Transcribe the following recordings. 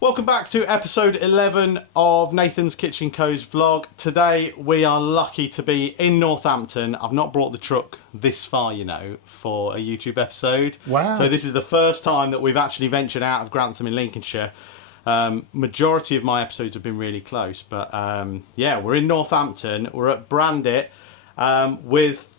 Welcome back to episode 11 of Nathan's Kitchen Co's vlog. Today we are lucky to be in Northampton. I've not brought the truck this far, for a YouTube episode. Wow. So this is the first time that we've actually ventured out of Grantham in Lincolnshire. Majority of my episodes have been really close, but we're in Northampton. We're at Brandit with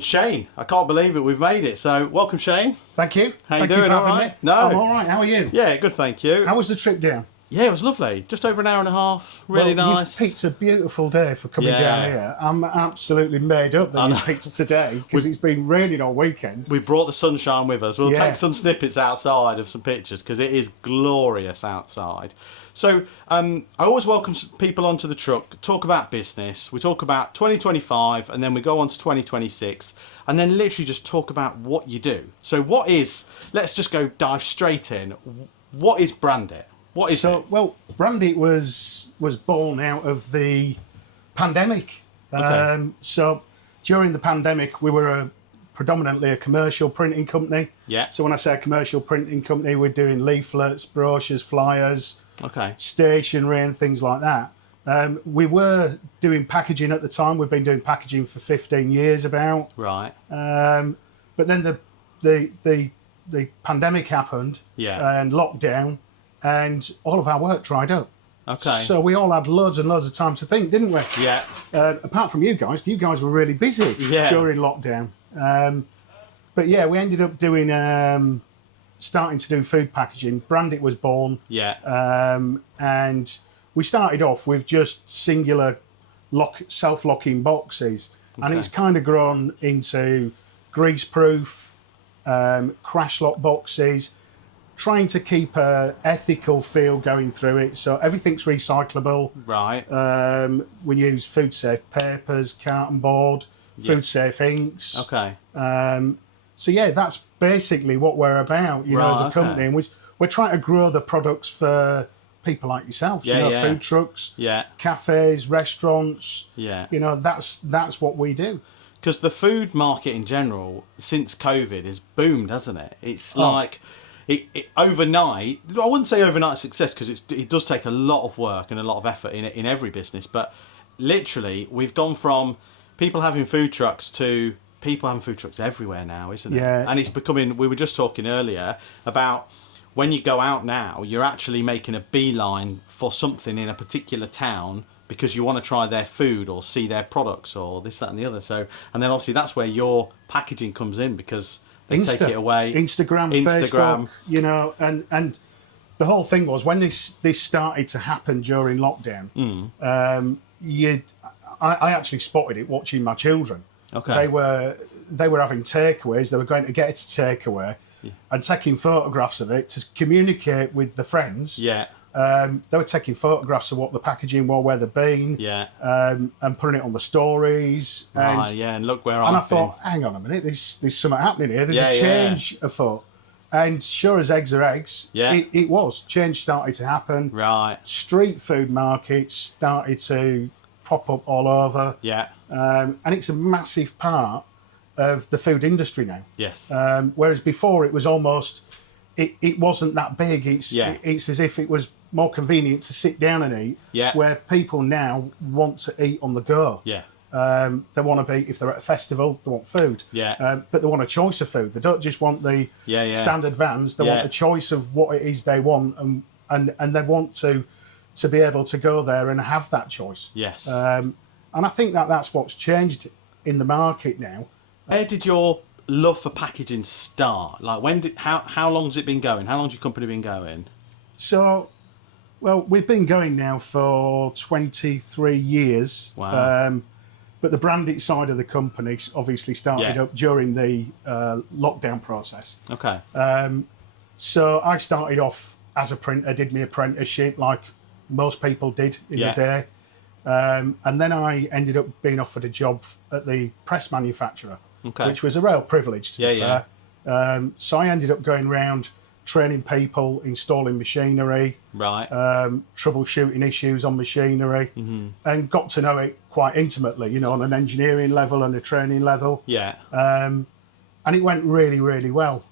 Shane. I can't believe it, we've made it. So welcome, Shane. Thank you. How you Thank doing? for All having right? me. No. I'm all right. How are you? Yeah, good, thank you. How was the trip down? Yeah, it was lovely. Just over an hour and a half. Really nice. You picked a beautiful day for coming down here. I'm absolutely made up that you picked today because it's been raining all weekend. We brought the sunshine with us. We'll take some snippets outside of some pictures because it is glorious outside. So I always welcome people onto the truck, talk about business. We talk about 2025 and then we go on to 2026 and then literally just talk about what you do. So let's just dive straight in. What is Brandit? What is it? Well, Brandit was born out of the pandemic. Okay. So during the pandemic, we were predominantly a commercial printing company. Yeah. So when I say a commercial printing company, we're doing leaflets, brochures, flyers, stationery and things like that. We were doing packaging at the time. We've been doing packaging for 15 years about. Right. But then the pandemic happened and lockdown, and all of our work dried up. Okay. So we all had loads and loads of time to think, didn't we? Yeah. Apart from you guys were really busy during lockdown. But yeah, we ended up doing starting to do food packaging. Brandit was born. Yeah. And we started off with just singular self-locking boxes, and it's kind of grown into grease-proof, crash lock boxes, trying to keep a ethical feel going through it. So everything's recyclable. Right. We use food safe papers, carton board, food safe inks. Okay. So yeah, that's basically what we're about, as a company. And we're trying to grow the products for people like yourself, food trucks, cafes, restaurants. Yeah. That's what we do. Because the food market in general, since COVID, has boomed, hasn't it? It's like it overnight. I wouldn't say overnight success because it does take a lot of work and a lot of effort in every business. But literally, we've gone from people having food trucks to people having food trucks everywhere now, isn't it? Yeah. And it's becoming. We were just talking earlier about when you go out now, you're actually making a beeline for something in a particular town because you want to try their food or see their products or this, that, and the other. So, and then obviously that's where your packaging comes in because they take it away. Instagram, Facebook, and the whole thing was when this started to happen during lockdown. I actually spotted it watching my children. Okay. They were having takeaways. They were going to get it to takeaway and taking photographs of it to communicate with the friends. Yeah. They were taking photographs of what the packaging was, where they'd been, and putting it on the stories. And look where I've been. And I thought, hang on a minute, there's something happening here. There's a change afoot. And sure as eggs are eggs, it was. Change started to happen. Right. Street food markets started to pop up all over. Yeah. And it's a massive part of the food industry now. Yes. Whereas before it was almost, it wasn't that big. It's as if it was more convenient to sit down and eat. Yeah. Where people now want to eat on the go. Yeah. They want to be, if they're at a festival, they want food. Yeah. But they want a choice of food. They don't just want the standard vans. They want a choice of what it is they want, and they want to be able to go there and have that choice. Yes. And I think that's what's changed in the market now. Where did your love for packaging start? Like how long's it been going? How long's your company been going? So, well, we've been going now for 23 years. Wow. But the Brandit side of the company obviously started up during the lockdown process. Okay. So I started off as a printer, did my apprenticeship like most people did in the day. And then I ended up being offered a job at the press manufacturer, which was a real privilege to be fair. So I ended up going around training people, installing machinery, troubleshooting issues on machinery, and got to know it quite intimately, on an engineering level and a training level. Yeah. And it went really, really well.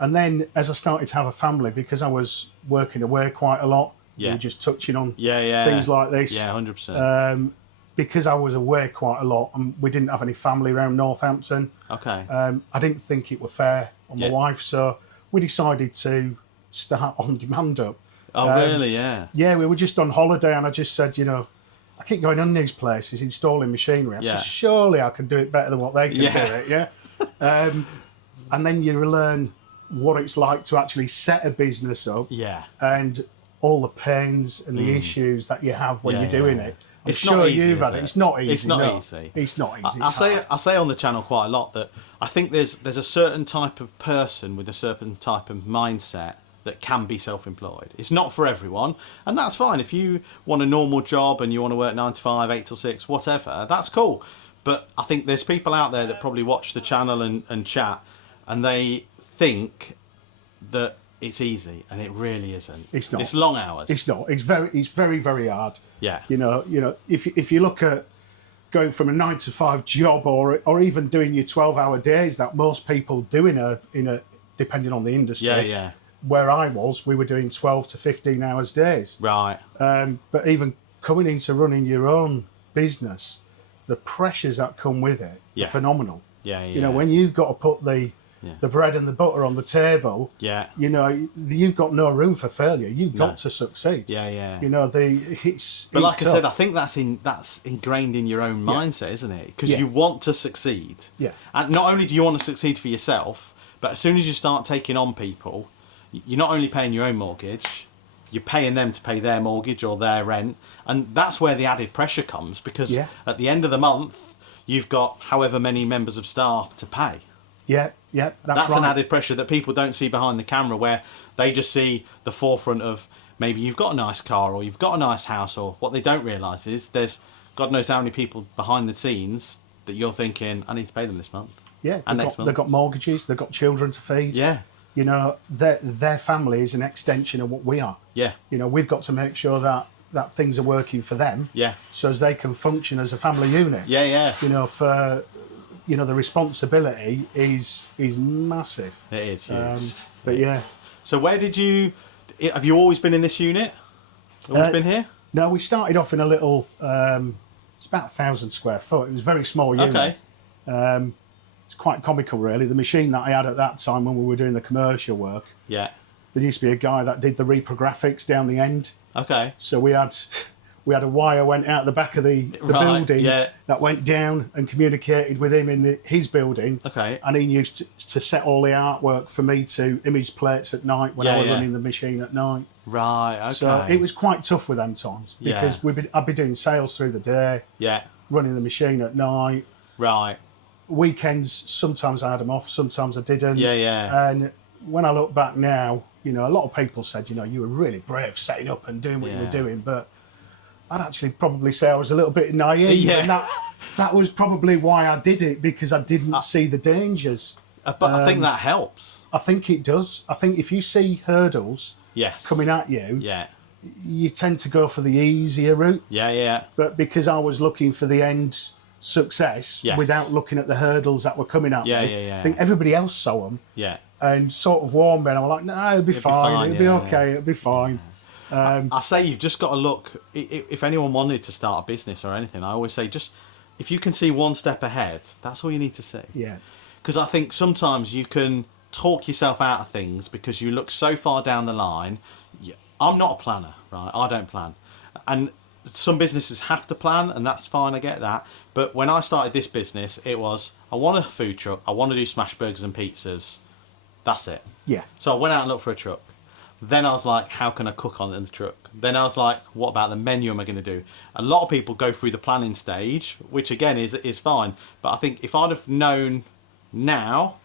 And then as I started to have a family, because I was working away quite a lot, we were just touching on things like this. Yeah, 100%. Because I was away quite a lot and we didn't have any family around Northampton. Okay. I didn't think it were fair on my wife, so we decided to start On Demand Up. Oh, really? Yeah. Yeah, we were just on holiday and I just said, I keep going on these places installing machinery. I said, surely I can do it better than what they can do it, and then you learn what it's like to actually set a business up. Yeah. And all the pains and the issues that you have when you're doing it. It's not easy, you've had it. It's not easy. It's not easy. It's not easy. I say on the channel quite a lot that I think there's a certain type of person with a certain type of mindset that can be self-employed. It's not for everyone, and that's fine. If you want a normal job and you want to work 9 to 5, 8 till 6, whatever, that's cool. But I think there's people out there that probably watch the channel and chat, and they think that it's easy, and it really isn't. It's not. It's long hours. It's not. It's very, very hard. Yeah. If you look at going from a 9 to 5 job, or even doing your 12-hour days that most people do in a depending on the industry. Yeah. Where I was, we were doing 12 to 15 hours days. Right. But even coming into running your own business, the pressures that come with it are phenomenal. Yeah. When you've got to put the bread and the butter on the table, you've got no room for failure. You've got to succeed. Yeah. But like I said, I think that's ingrained in your own mindset, isn't it? Because you want to succeed. Yeah. And not only do you want to succeed for yourself, but as soon as you start taking on people, you're not only paying your own mortgage, you're paying them to pay their mortgage or their rent. And that's where the added pressure comes, because at the end of the month, you've got however many members of staff to pay. Yeah, that's right. An added pressure that people don't see behind the camera, where they just see the forefront of maybe you've got a nice car or you've got a nice house, or what they don't realise is there's God knows how many people behind the scenes that you're thinking, I need to pay them this month. Yeah, and next month. They've got mortgages, they've got children to feed. Yeah. Their family is an extension of what we are. Yeah. We've got to make sure that things are working for them. Yeah. So as they can function as a family unit. Yeah. The responsibility is massive. It is huge. But yeah. So have you always been in this unit? Always been here? No, we started off in a little, it's about 1,000 square foot. It was a very small unit. Okay. It's quite comical, really. The machine that I had at that time when we were doing the commercial work, there used to be a guy that did the reprographics down the end. Okay. So we had a wire went out the back of the building that went down and communicated with him in his building. Okay. And he used to set all the artwork for me to image plates at night when I was running the machine at night. Right, okay. So it was quite tough with them times, because I'd be doing sales through the day, running the machine at night. Right. Weekends, sometimes I had them off, sometimes I didn't. Yeah. And when I look back now, a lot of people said, you were really brave setting up and doing what you were doing, but I'd actually probably say I was a little bit naive. Yeah. And that was probably why I did it, because I didn't see the dangers. But I think that helps. I think it does. I think if you see hurdles coming at you, you tend to go for the easier route. Yeah. But because I was looking for the end success without looking at the hurdles that were coming at me, I think everybody else saw them and sort of warned me, and I was like, no, it'll be fine, it'll be okay, it'll be fine. I say you've just got to look. If anyone wanted to start a business or anything, I always say, just if you can see one step ahead, that's all you need to see. Yeah. Because I think sometimes you can talk yourself out of things because you look so far down the line. I'm not a planner, right? I don't plan. And some businesses have to plan, and that's fine, I get that. But when I started this business, it was, I want a food truck, I want to do smash burgers and pizzas. That's it. Yeah. So I went out and looked for a truck. Then I was like, how can I cook on the truck? Then I was like, what about the menu am I going to do? A lot of people go through the planning stage, which again is fine. But I think if I'd have known now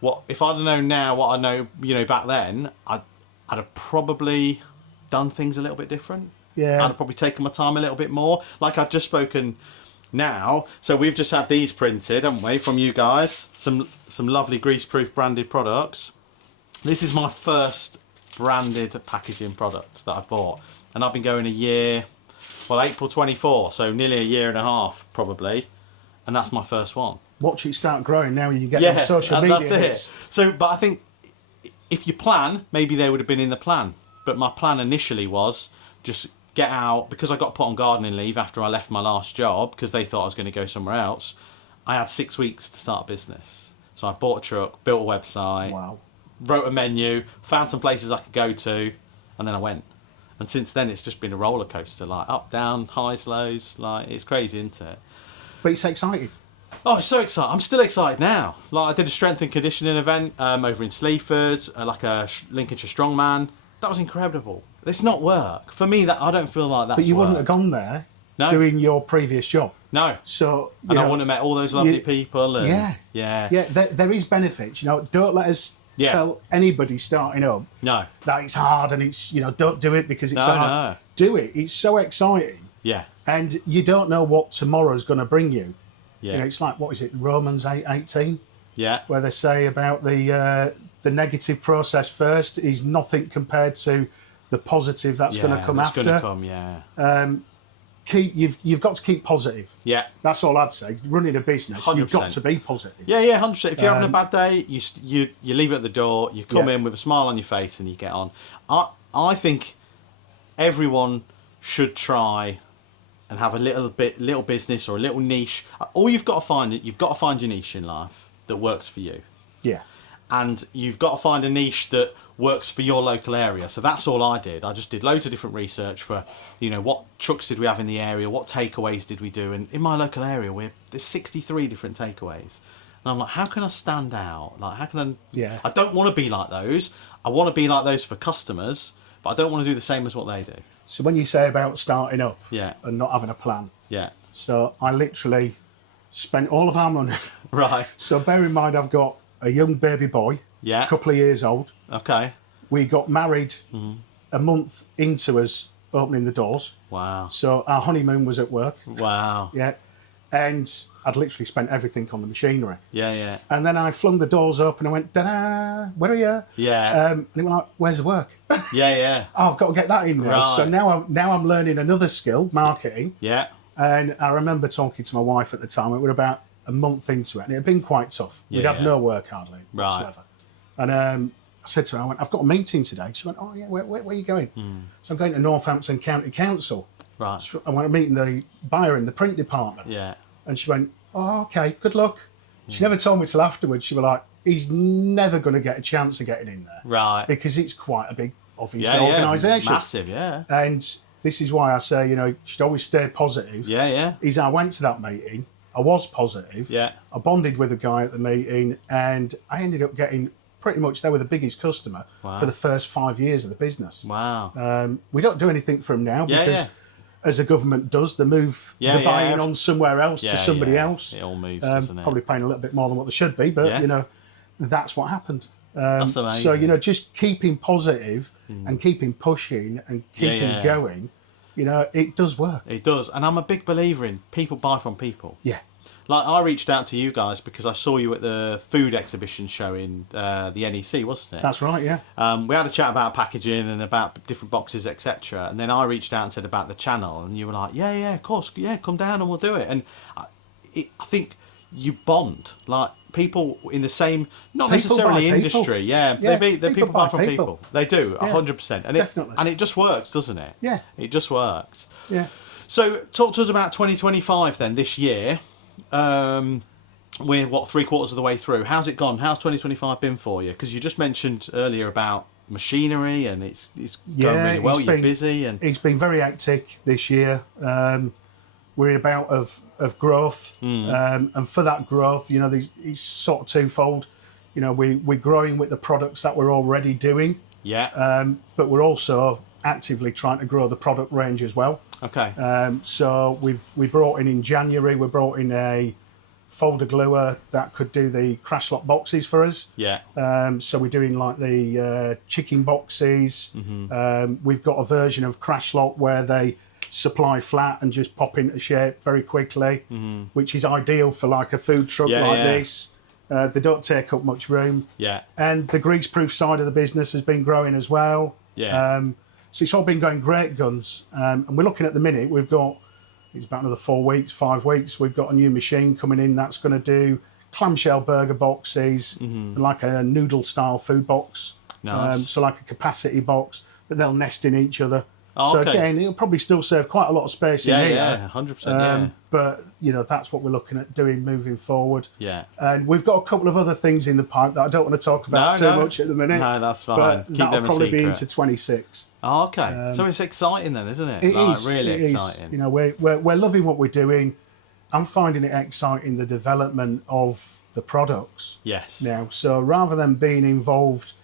what I know, back then, I'd have probably done things a little bit different. Yeah. I'd have probably taken my time a little bit more. Like I've just spoken now. So we've just had these printed, haven't we, from you guys? Some lovely grease-proof branded products. This is my first branded packaging product that I've bought. And I've been going a year, April 24, so nearly a year and a half probably. And that's my first one. Watch it start growing now. You get on social media. That's it. So, but I think if you plan, maybe they would have been in the plan. But my plan initially was just get out, because I got put on gardening leave after I left my last job because they thought I was going to go somewhere else. I had 6 weeks to start a business. So I bought a truck, built a website, wrote a menu, found some places I could go to, and then I went. And since then, it's just been a roller coaster, like up, down, highs, lows. Like, it's crazy, isn't it? But it's exciting. Oh, it's so exciting. I'm still excited now. Like, I did a strength and conditioning event over in Sleaford, like a Lincolnshire Strongman. That was incredible. It's not work. For me, that I don't feel like that's But you work. wouldn't have gone there doing your previous job. No. So, and I wouldn't have met all those lovely people. And, yeah. There is benefits. Don't let us tell anybody starting up that it's hard and it's, don't do it because it's hard. No. Do it. It's so exciting. Yeah. And you don't know what tomorrow's going to bring you. Yeah. It's like, what is it, Romans 8:18? Yeah. Where they say about the negative process first is nothing compared to the positive that's going to come after. That's going to come, You've got to keep positive. Yeah. That's all I'd say. Running a business, 100%. You've got to be positive. Yeah, 100%. If you're having a bad day, you leave it at the door, you come in with a smile on your face and you get on. I think everyone should try and have a little business or a little niche. All you've got to find your niche in life that works for you. Yeah. And you've got to find a niche that works for your local area. So that's all I did. I just did loads of different research for, what trucks did we have in the area, what takeaways did we do, and in my local area there's 63 different takeaways. And I'm like, how can I stand out? Like, how can I? Yeah. I don't want to be like those. I want to be like those for customers, but I don't want to do the same as what they do. So when you say about starting up and not having a plan, yeah. So I literally spent all of our money. Right. So bear in mind, I've got a young baby boy, a couple of years old. Okay. We got married a month into us opening the doors. Wow. So our honeymoon was at work. Wow. Yeah. And I'd literally spent everything on the machinery. Yeah. And then I flung the doors open and went, da-da, where are you? Yeah. And it was like, where's the work? Yeah. Oh, I've got to get that in now. Right. So now I'm learning another skill, marketing. Yeah. And I remember talking to my wife at the time. It was about a month into it, and it had been quite tough. We'd have no work hardly whatsoever. And I said to her, I've got a meeting today. She went, oh yeah, where are you going? So I'm going to Northampton County Council. Right. So I went to meet the buyer in the print department. Yeah. And she went, oh, okay, good luck. She never told me till afterwards. She was like, he's never going to get a chance of getting in there. Right. Because it's quite a big, obviously, organisation. Massive, yeah. And this is why I say, you should always stay positive. Yeah. Is I went to that meeting, I was positive. Yeah. I bonded with a guy at the meeting, and I ended up getting pretty much, they were the biggest customer for the first 5 years of the business. Wow. We don't do anything for them now because, as the government does, they move the buying on somewhere else to somebody else. It all moves, doesn't it? Probably paying a little bit more than what they should be, but, that's what happened. That's amazing. So, just keeping positive and keeping pushing and keeping going, it does work. It does. And I'm a big believer in people buy from people. Yeah. Like, I reached out to you guys because I saw you at the food exhibition show in the NEC, wasn't it? That's right, yeah. We had a chat about packaging and about different boxes, etc. And then I reached out and said about the channel, and you were like, yeah, of course, yeah, come down and we'll do it. And I think you bond, like people in the same, not people necessarily buy industry, people. people buy from people. They do, 100%. And definitely. And it just works, doesn't it? Yeah. It just works. Yeah. So talk to us about 2025 then, this year. We're 3/4 of the way through. How's it gone? How's 2025 been for you? Because you just mentioned earlier about machinery, and it's going really well. You're busy, and it's been very hectic this year. We're in a bout of growth, and for that growth, it's sort of twofold. We're growing with the products that we're already doing. Yeah. But we're also actively trying to grow the product range as well. Okay. So we brought in January, we brought in a folder gluer that could do the crash lock boxes for us. Yeah. So we're doing like the chicken boxes. We've got a version of crash lock where they supply flat and just pop into shape very quickly, which is ideal for like a food truck this. They don't take up much room. Yeah. And the grease-proof side of the business has been growing as well. Yeah. So it's all been going great guns. And we're looking at the minute, it's about another 4 weeks, 5 weeks, we've got a new machine coming in that's going to do clamshell burger boxes, like a noodle-style food box. Nice. So like a capacity box, but they'll nest in each other. Oh, so okay. again, it'll probably still serve quite a lot of space in here. Yeah, 100%. Yeah. But that's what we're looking at doing moving forward. Yeah. And we've got a couple of other things in the pipe that I don't want to talk about too much at the minute. No, that's fine. But Keep that'll them a probably secret. be into 26. Oh, okay. So it's exciting then, isn't it? It like, is. Really it exciting. Is. We're loving what we're doing. I'm finding it exciting, the development of the products. Yes. Now, so rather than being involved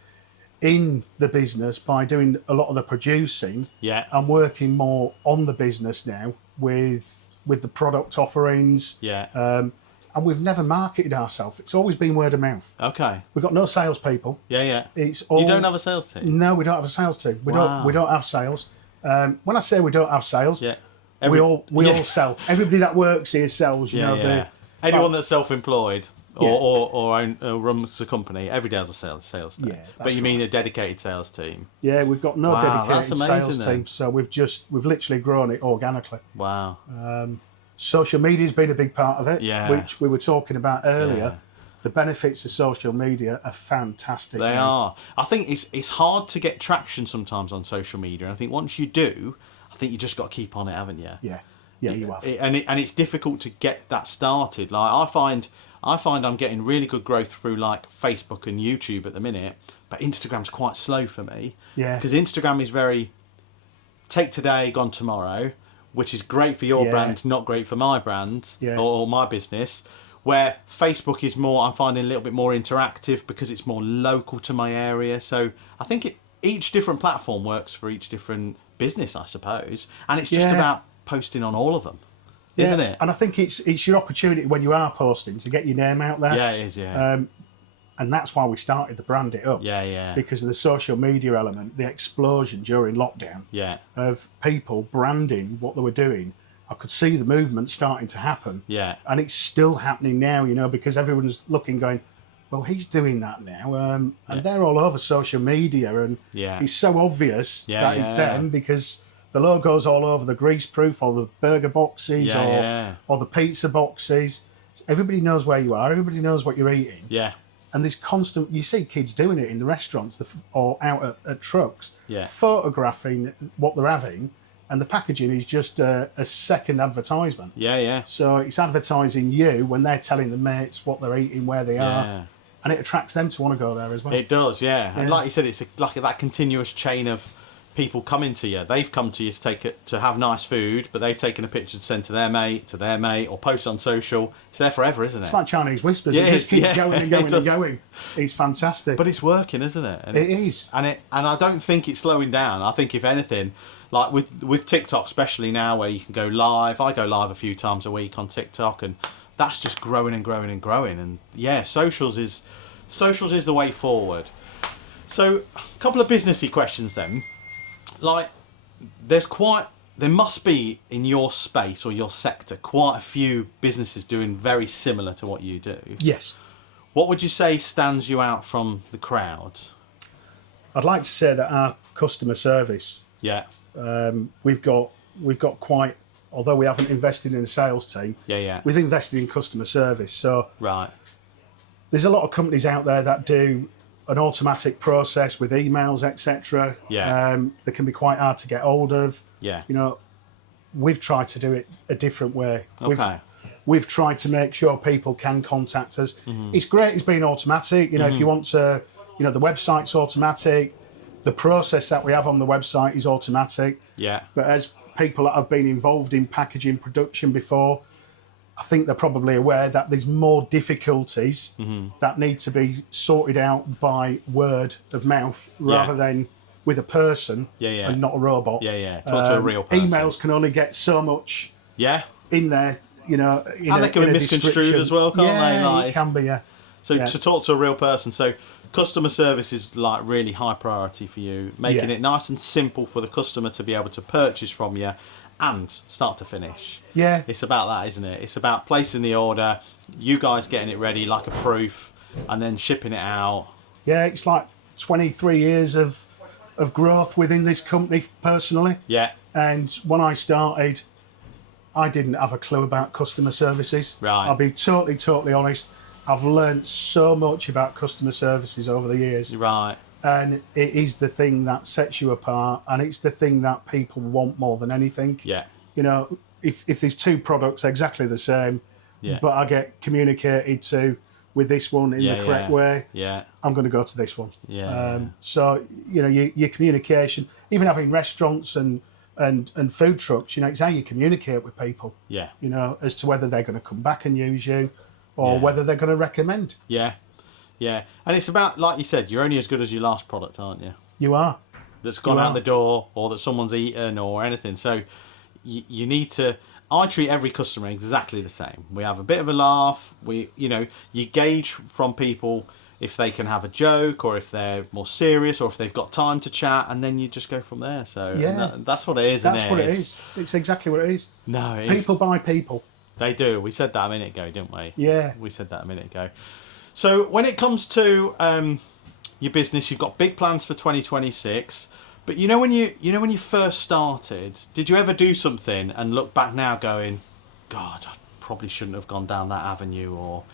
in the business by doing a lot of the producing, Yeah. I'm working more on the business now with the product offerings. Yeah. And we've never marketed ourselves. It's always been word of mouth. Okay. We've got no salespeople. Yeah. It's all, You don't have a sales team? No, we don't have a sales team. We Wow. don't have sales. When I say we don't have sales, Yeah. we all sell. Everybody that works here sells. Yeah. Anyone that's self-employed Yeah. or runs a company, every day has a sales team. Yeah, But you mean a dedicated sales team? Yeah, we've got no Wow, that's dedicated amazing sales then. team, so we've literally grown it organically. Wow. Social media's been a big part of it, Yeah. which we were talking about earlier. Yeah. The benefits of social media are fantastic. They now. are. I think it's hard to get traction sometimes on social media, and I think once you do, I think you just got to keep on it, haven't you? Yeah, you have. And it's difficult to get that started. Like I find I'm getting really good growth through like Facebook and YouTube at the minute, but Instagram's quite slow for me. Yeah. Because Instagram is very take today, gone tomorrow, which is great for your Yeah. brand, not great for my brand Yeah. or my business. Where Facebook is more, I'm finding a little bit more interactive because it's more local to my area. So I think each different platform works for each different business, I suppose. And it's just Yeah. about posting on all of them, isn't it? And I think it's your opportunity when you are posting to get your name out there. Yeah, it is, yeah. And that's why we started to brand it up. Yeah. Because of the social media element, the explosion during lockdown Yeah. of people branding what they were doing. I could see the movement starting to happen. Yeah. And it's still happening now, because everyone's looking, going, well, he's doing that now. And they're all over social media. And Yeah. it's so obvious Yeah, that it's them because the logo's all over the greaseproof or the burger boxes or the pizza boxes. Everybody knows where you are. Everybody knows what you're eating. Yeah. And there's constant, you see kids doing it in the restaurants or out at trucks, Yeah. photographing what they're having, and the packaging is just a second advertisement. Yeah. So it's advertising you when they're telling the mates what they're eating, where they Yeah. are, and it attracts them to want to go there as well. It does, yeah. And like you said, it's like that continuous chain of people coming to you. They've come to you to have nice food, but they've taken a picture to send to their mate, or post on social. It's there forever, isn't it? It's like Chinese whispers. Yeah, It just keeps going and going it and does. going. It's fantastic. But it's working, isn't it? And It is. And I don't think it's slowing down. I think if anything, like with TikTok, especially now where you can go live. I go live a few times a week on TikTok, and that's just growing and growing and growing. And yeah, socials is the way forward. So a couple of businessy questions then. Like there must be in your space or your sector quite a few businesses doing very similar to what you do. Yes. What would you say stands you out from the crowd? I'd like to say that our customer service, Yeah. we've got quite, although we haven't invested in a sales team, Yeah. we've invested in customer service. So Right. there's a lot of companies out there that do an automatic process with emails, etc. Yeah. That can be quite hard to get hold of. Yeah. We've tried to do it a different way. Okay. We've tried to make sure people can contact us. Mm-hmm. It's great it's been automatic. If you want to, the website's automatic. The process that we have on the website is automatic. Yeah. But as people that have been involved in packaging production before, I think they're probably aware that there's more difficulties that need to be sorted out by word of mouth rather than with a person and not a robot. Yeah. Talk to a real person. Emails can only get so much Yeah. in there, And they can be misconstrued as well, can't they? Yeah, it can be, yeah. So to talk to a real person. So customer service is like really high priority for you, making it nice and simple for the customer to be able to purchase from you and start to finish. Yeah. It's about that, isn't it? It's about placing the order, you guys getting it ready like a proof, and then shipping it out. Yeah, it's like 23 years of growth within this company personally. Yeah. And when I started, I didn't have a clue about customer services. Right. I'll be totally honest. I've learned so much about customer services over the years. Right. and it is the thing that sets you apart, and it's the thing that people want more than anything. Yeah. You know, if there's two products exactly the same, but I get communicated to with this one in the correct way, I'm going to go to this one. So, you know, your communication, even having restaurants and food trucks, you know, it's how you communicate with people. You know, as to whether they're going to come back and use you or whether they're going to recommend. Yeah, and it's about, like you said, you're only as good as your last product, aren't you? You are. That's gone out the door, or that someone's eaten, or anything. So you need to. I treat every customer exactly the same. We have a bit of a laugh. You gauge from people if they can have a joke, or if they're more serious, or if they've got time to chat, and then you just go from there. So that's what it is. That's what it is. It's exactly what it is. No, people buy people. They do. We said that a minute ago, didn't we? Yeah. We said that a minute ago. So when it comes to your business, you've got big plans for 2026. But you know when you first started, did you ever do something and look back now going, God, I probably shouldn't have gone down that avenue, or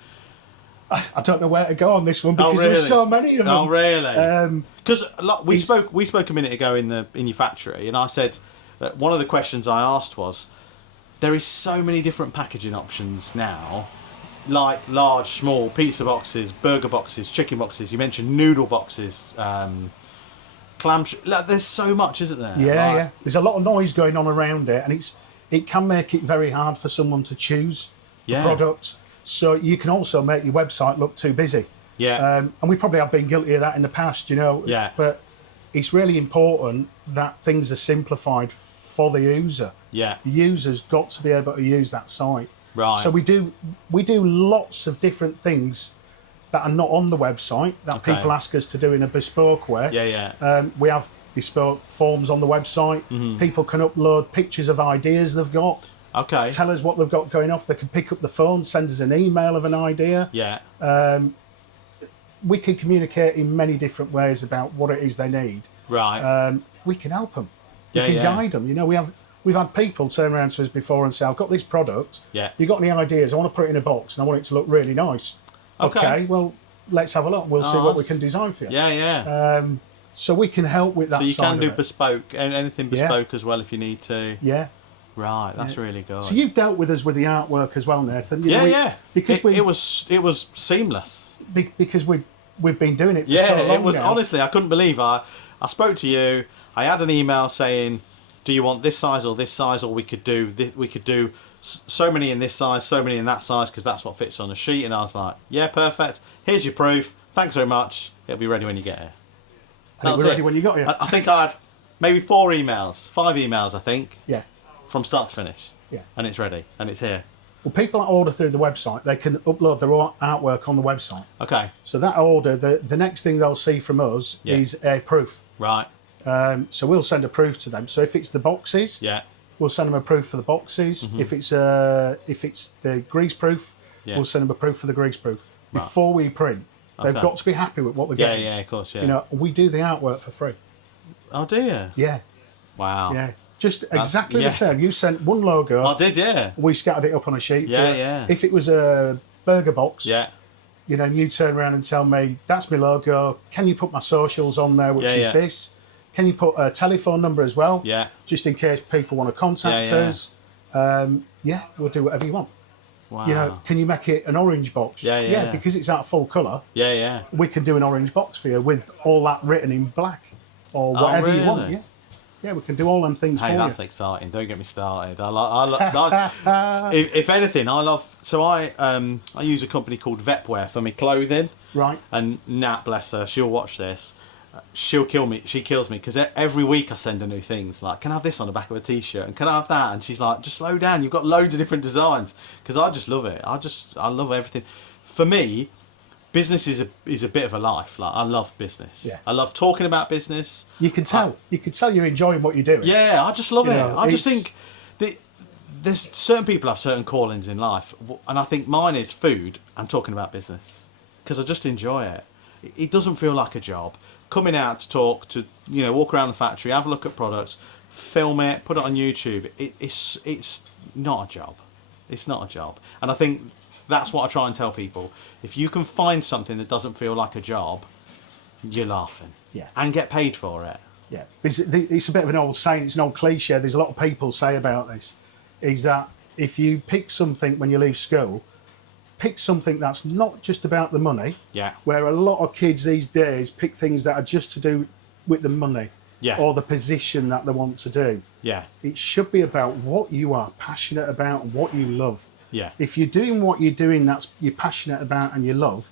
I don't know where to go on this one because there's so many of them. Oh really? Because we spoke a minute ago in your factory, and I said that one of the questions I asked was, there is so many different packaging options now. Like large, small pizza boxes, burger boxes, chicken boxes. You mentioned noodle boxes, there's so much, isn't there? Yeah. There's a lot of noise going on around it, and it can make it very hard for someone to choose the product. So you can also make your website look too busy. And we probably have been guilty of that in the past, you know. But it's really important that things are simplified for the user. The user's got to be able to use that site. Right. So we do lots of different things that are not on the website that people ask us to do in a bespoke way. We have bespoke forms on the website. People can upload pictures of ideas they've got. Tell us what they've got going off. They can pick up the phone, send us an email of an idea. We can communicate in many different ways about what it is they need. We can help them. We can guide them. You know, we've had people turn around to us before and say, I've got this product. You got any ideas? I want to put it in a box and I want it to look really nice. Okay, well, let's have a look. We'll see what we can design for you. So we can help with that. So you can do bespoke, anything bespoke as well if you need to. Right, that's really good. So you've dealt with us with the artwork as well, Nathan. Because it was seamless. Because we've been doing it for so long. It was now. Honestly, I couldn't believe I spoke to you. I had an email saying, do you want this size or this size, or we could do this, we could do so many in this size, so many in that size, because that's what fits on the sheet. And I was like, yeah, perfect. Here's your proof. Thanks very much. It'll be ready when you get here. And it was ready when you got here. I think I had maybe 5 emails, I think. From start to finish. And it's ready, and it's here. Well, people that order through the website, they can upload their artwork on the website. So that order, the next thing they'll see from us is a proof. Right. So we'll send a proof to them. So if it's the boxes, we'll send them a proof for the boxes. If it's the grease proof, we'll send them a proof for the grease proof. Before we print, they've got to be happy with what they're getting. Yeah, of course, You know, we do the artwork for free. Oh, do you? Yeah. Wow. Yeah. Just exactly the same. You sent one logo. I did, yeah. We scattered it up on a sheet. Yeah. If it was a burger box, you know, and you turn around and tell me, that's my logo. Can you put my socials on there, which is this? Can you put a telephone number as well? Just in case people want to contact us. We'll do whatever you want. Wow. You know, can you make it an orange box? Yeah, because it's out full colour. We can do an orange box for you with all that written in black or whatever you want. Yeah, we can do all them things for you. Hey, that's exciting. Don't get me started. If anything, I love... So I use a company called Vepware for my clothing. Right. And Nat, bless her, she'll watch this. She'll kill me. She kills me because every week I send her new things. Like, can I have this on the back of a t-shirt? And can I have that? And she's like, just slow down. You've got loads of different designs. Because I just love it. I love everything. For me, business is a bit of a life. Like, I love business. I love talking about business. You can tell. You can tell you're enjoying what you're doing. Yeah, I just love it. I just think there's certain people have certain callings in life, and I think mine is food and talking about business because I just enjoy it. It doesn't feel like a job. Coming out to talk, to walk around the factory, have a look at products, film it, put it on YouTube. It's not a job. It's not a job, and I think that's what I try and tell people. If you can find something that doesn't feel like a job, You're laughing. Yeah. And get paid for it. Yeah. It's a bit of an old saying, it's an old cliche. There's a lot of people say about this, is that if you pick something when you leave school, pick something that's not just about the money. Yeah. Where a lot of kids these days pick things that are just to do with the money. Yeah. Or the position that they want to do. Yeah. It should be about what you are passionate about and what you love. Yeah. If you're doing what you're doing that's you're passionate about and you love,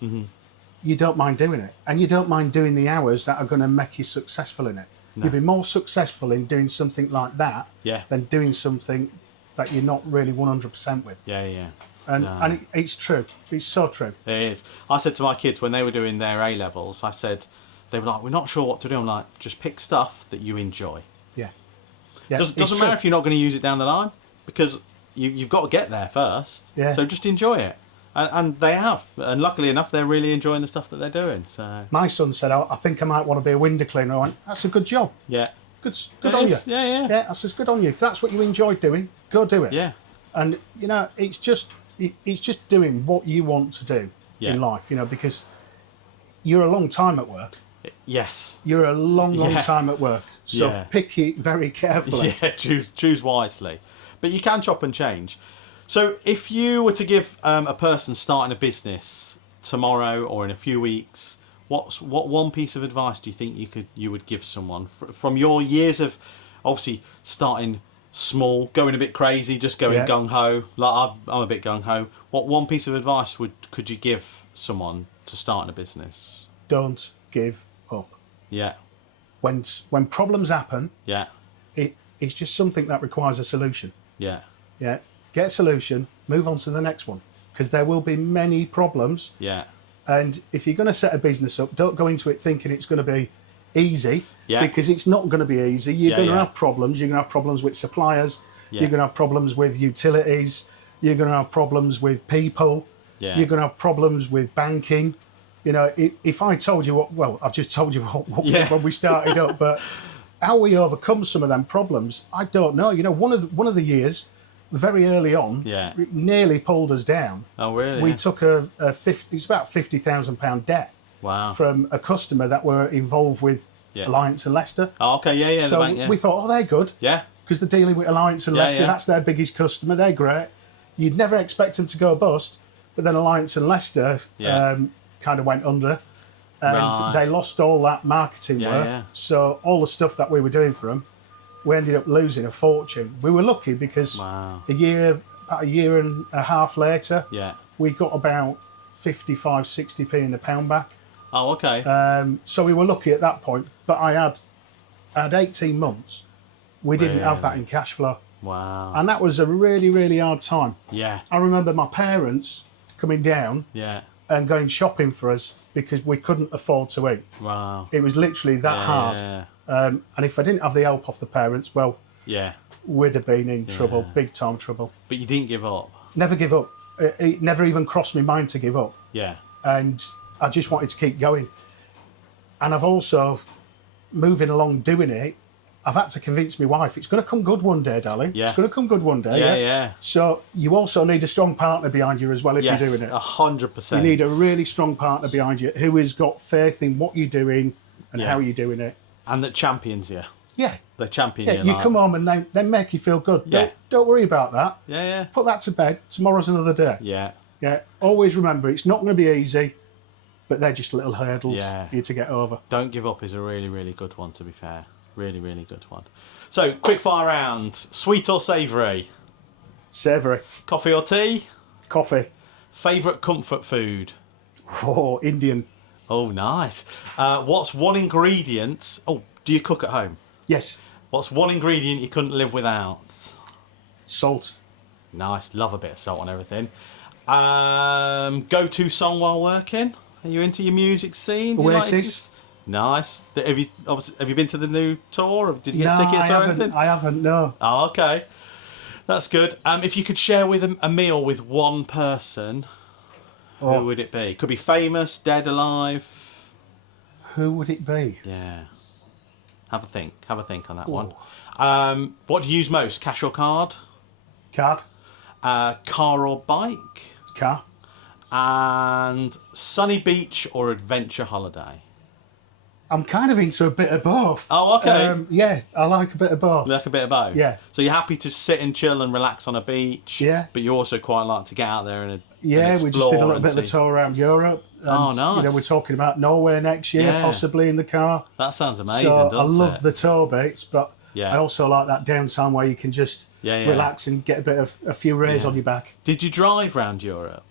you don't mind doing it. And you don't mind doing the hours that are going to make you successful in it. No. You'll be more successful in doing something like that than doing something that you're not really 100% with. Yeah, yeah. And it's true. It's so true. It is. I said to my kids when they were doing their A-levels, I said, they were like, we're not sure what to do. I'm like, just pick stuff that you enjoy. Yeah. Doesn't matter if you're not going to use it down the line, because you've got to get there first. Yeah. So just enjoy it. And they have. And luckily enough, they're really enjoying the stuff that they're doing. So my son said, I think I might want to be a window cleaner. I went, that's a good job. Yeah. Good on you. Yeah, yeah. Yeah, that's good on you. If that's what you enjoy doing, go do it. Yeah. And, it's just doing what you want to do in life, because you're a long time at work. Yes. You're a long time at work. So pick it very carefully. Yeah, choose wisely. But you can chop and change. So if you were to give a person starting a business tomorrow or in a few weeks, what one piece of advice do you think you would give someone from your years of obviously starting small, going a bit crazy, just going gung-ho, like I'm a bit gung-ho. What one piece of advice could you give someone to start a business? Don't give up. Yeah. When problems happen, it's just something that requires a solution. Yeah. Yeah. Get a solution, move on to the next one, because there will be many problems. Yeah. And if you're going to set a business up, don't go into it thinking it's going to be easy, because it's not going to be easy. You're going to have problems. You're going to have problems with suppliers. You're going to have problems with utilities. You're going to have problems with people. You're going to have problems with banking. If I told you I've just told you what when we started up, but how we overcome some of them problems, I don't know. One of the years, very early on, it nearly pulled us down. Oh, really? We took it's about £50,000 debt. Wow. From a customer that were involved with Alliance and Leicester. Oh, okay, yeah. So the bank, we thought, they're good. Yeah. Because they're dealing with Alliance and Leicester. That's their biggest customer. They're great. You'd never expect them to go bust, but then Alliance and Leicester kind of went under, and they lost all that marketing work. Yeah. So all the stuff that we were doing for them, we ended up losing a fortune. We were lucky because about a year and a half later, we got about 55, 60p in the pound back. Oh, okay. So we were lucky at that point, but I had 18 months. We didn't have that in cash flow. Wow. And that was a really, really hard time. Yeah. I remember my parents coming down and going shopping for us because we couldn't afford to eat. Wow. It was literally that hard. Yeah. And if I didn't have the help of the parents, we'd have been in trouble, big time trouble. But you didn't give up. Never give up. It never even crossed my mind to give up. Yeah. And I just wanted to keep going. And I've also, moving along doing it, I've had to convince my wife, it's going to come good one day, darling. Yeah. It's going to come good one day. Yeah. So you also need a strong partner behind you as well if you're doing it. 100%. You need a really strong partner behind you who has got faith in what you're doing and how you're doing it. And that champions you. Yeah. They champion you. You come home and they make you feel good. Yeah. Don't worry about that. Yeah. Put that to bed. Tomorrow's another day. Yeah. Yeah. Always remember, it's not going to be easy, but they're just little hurdles for you to get over. Don't give up is a really, really good one, to be fair. Really, really good one. So, quick fire round. Sweet or savoury? Savoury. Coffee or tea? Coffee. Favourite comfort food? Oh, Indian. Oh, nice. What's one ingredient? Oh, do you cook at home? Yes. What's one ingredient you couldn't live without? Salt. Nice. Love a bit of salt on everything. Go-to song while working? Are you into your music scene? Oasis. Nice. Have you been to the new tour? Did you get tickets or anything? I haven't, no. Oh, okay. That's good. If you could share with a meal with one person, who would it be? Could be famous, dead, alive. Who would it be? Yeah. Have a think on that one. What do you use most? Cash or card? Card. Car or bike? Car. And sunny beach or adventure holiday? I'm kind of into a bit of both. Oh, okay. Yeah, I like a bit of both. Like a bit of both. Yeah. So you're happy to sit and chill and relax on a beach. Yeah. But you also quite like to get out there and Yeah, and we just did a explore little and bit of a see. tour around Europe. And, Oh, nice. You know, we're talking about Norway next year, Yeah. possibly in the car. That sounds amazing, So I doesn't love it? the tour bits, but Yeah. I also like that downtime where you can just Yeah. relax and get a few rays Yeah. on your back. Did you drive round Europe?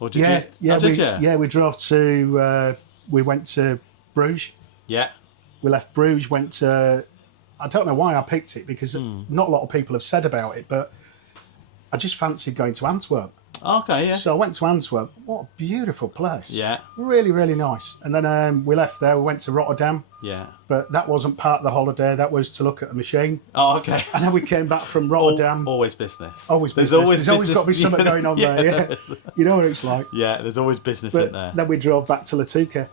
Or did Yeah, you? yeah, Oh, did you? yeah. We drove to. We went to Bruges. Yeah. We left Bruges, went to. I don't know why I picked it because Hmm. not a lot of people have said about it, but I just fancied going to Antwerp. Okay, yeah. So I went to Antwerp. What a beautiful place. Yeah. Really, really nice. And then we left there. We went to Rotterdam, Yeah. but that wasn't part of the holiday. That was to look at a machine. Oh, okay. And then we came back from Rotterdam. Always business. Always There's business. always There's business. always got to be something going on there. Yeah. there is. You know what it's like. Yeah, there's always business But in there. then we drove back to Latuke.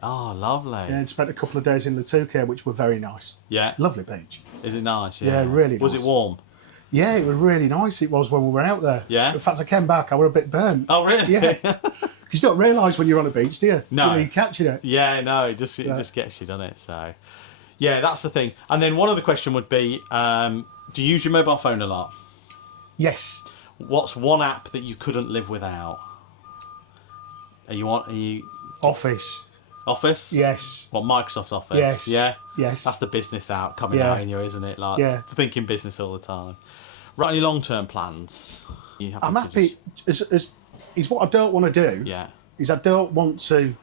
Oh, lovely. And spent a couple of days in Latuke, which were very nice. Yeah. Lovely beach. Is it nice? Yeah, really Was nice. it warm? Yeah, it was really nice. It was when we were out there. Yeah? In fact, I came back, I was a bit burnt. Oh, really? Yeah. Because you don't realise when you're on a beach, do you? No. You know, you're catching it. Yeah, no, it just gets you, doesn't it? So, yeah, that's the thing. And then one other question would be, do you use your mobile phone a lot? Yes. What's one app that you couldn't live without? Are you Office. Office? Yes. What, Microsoft Office? Yes. Yeah? Yes. That's the business out coming Yeah. out in you, isn't it? Like, Yeah. thinking business all the time. Right, any long-term plans? You happy I'm to happy. Is what I don't want to do. Yeah, Is I don't want to